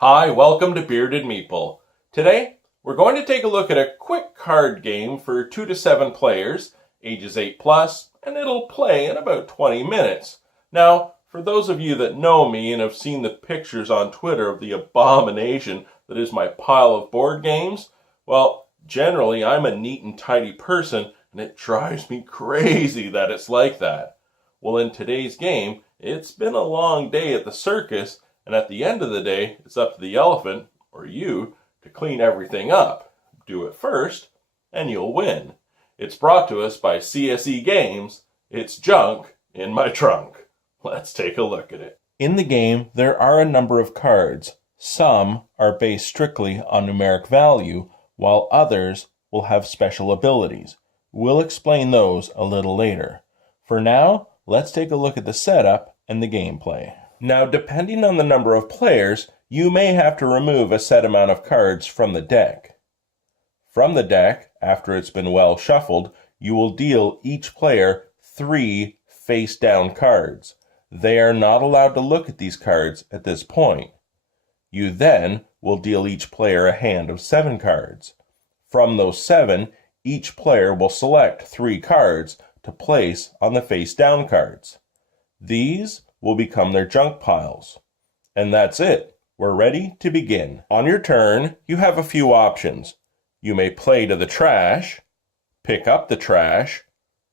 Hi, welcome to Bearded Meeple. Today, we're going to take a look at a quick card game for 2 to 7 players, ages 8 plus, and it'll play in about 20 minutes. Now, for those of you that know me and have seen the pictures on Twitter of the abomination that is my pile of board games, well, generally I'm a neat and tidy person, and it drives me crazy that it's like that. Well, in today's game, it's been a long day at the circus, and at the end of the day, it's up to the elephant, or you, to clean everything up. Do it first, and you'll win. It's brought to us by CSE Games. It's junk in my trunk. Let's take a look at it. In the game, there are a number of cards. Some are based strictly on numeric value, while others will have special abilities. We'll explain those a little later. For now, let's take a look at the setup and the gameplay. Now, depending on the number of players, you may have to remove a set amount of cards from the deck. From the deck, after it's been well shuffled, you will deal each player 3 face-down cards. They are not allowed to look at these cards at this point. You then will deal each player a hand of 7 cards. From those 7, each player will select 3 cards to place on the face-down cards. These will become their junk piles. And that's it. We're ready to begin. On your turn, you have a few options. You may play to the trash, pick up the trash,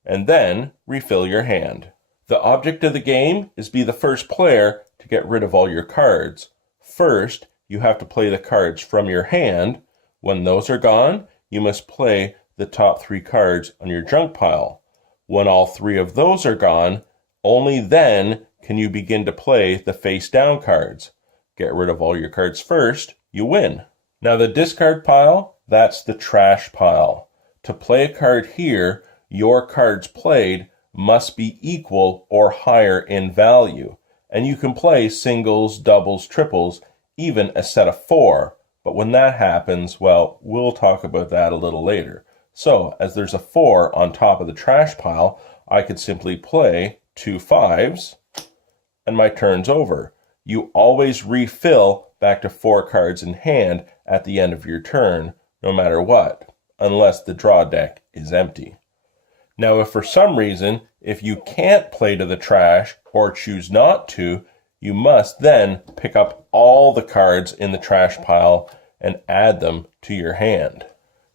and then refill your hand. The object of the game is be the first player to get rid of all your cards. First, you have to play the cards from your hand. When those are gone, you must play the top 3 cards on your junk pile. When all 3 of those are gone, only then can you begin to play the face-down cards. Get rid of all your cards first, you win. Now the discard pile, that's the trash pile. To play a card here, your cards played must be equal or higher in value. And you can play singles, doubles, triples, even a set of 4. But when that happens, well, we'll talk about that a little later. So, as there's a 4 on top of the trash pile, I could simply play 2 5s, and my turn's over. You always refill back to 4 cards in hand at the end of your turn, no matter what, unless the draw deck is empty. Now, if for some reason, if you can't play to the trash or choose not to, you must then pick up all the cards in the trash pile and add them to your hand.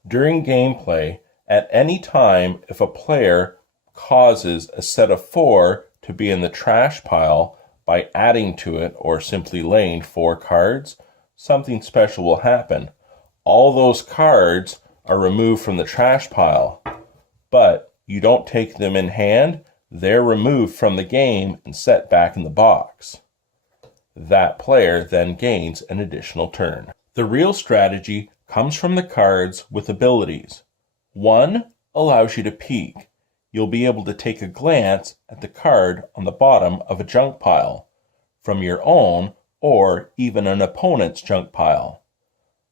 During gameplay, at any time, if a player causes a set of 4 to be in the trash pile by adding to it or simply laying 4 cards, something special will happen. All those cards are removed from the trash pile, but you don't take them in hand. They're removed from the game and set back in the box. That player then gains an additional turn. The real strategy comes from the cards with abilities. 1 allows you to peek. You'll be able to take a glance at the card on the bottom of a junk pile, from your own or even an opponent's junk pile.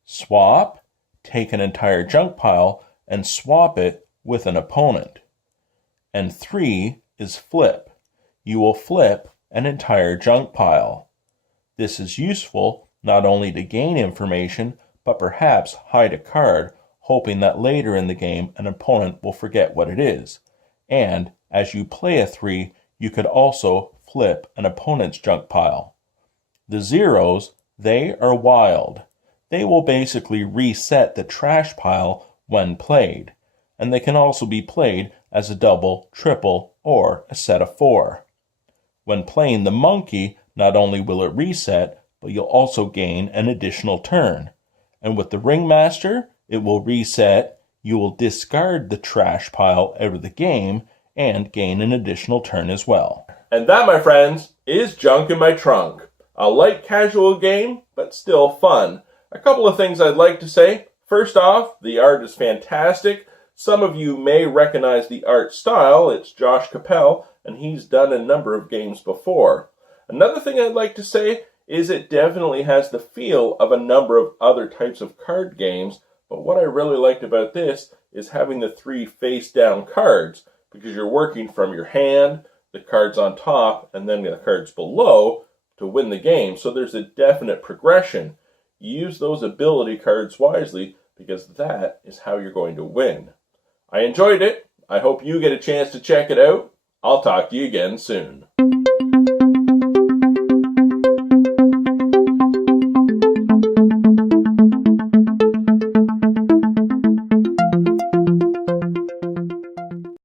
Swap, take an entire junk pile and swap it with an opponent. And 3 is flip. You will flip an entire junk pile. This is useful not only to gain information, but perhaps hide a card, hoping that later in the game an opponent will forget what it is. And as you play a 3, you could also flip an opponent's junk pile. The zeros, they are wild. They will basically reset the trash pile when played, and they can also be played as a double, triple, or a set of 4. When playing the monkey, not only will it reset, but you'll also gain an additional turn. And with the ringmaster, it will reset. You will discard the trash pile out of the game and gain an additional turn as well. And that, my friends, is Junk in My Trunk. A light casual game, but still fun. A couple of things I'd like to say. First off, the art is fantastic. Some of you may recognize the art style. It's Josh Capel, and he's done a number of games before. Another thing I'd like to say is it definitely has the feel of a number of other types of card games, but what I really liked about this is having the 3 face-down cards, because you're working from your hand, the cards on top, and then the cards below to win the game. So there's a definite progression. use those ability cards wisely, because that is how you're going to win. I enjoyed it. I hope you get a chance to check it out. I'll talk to you again soon.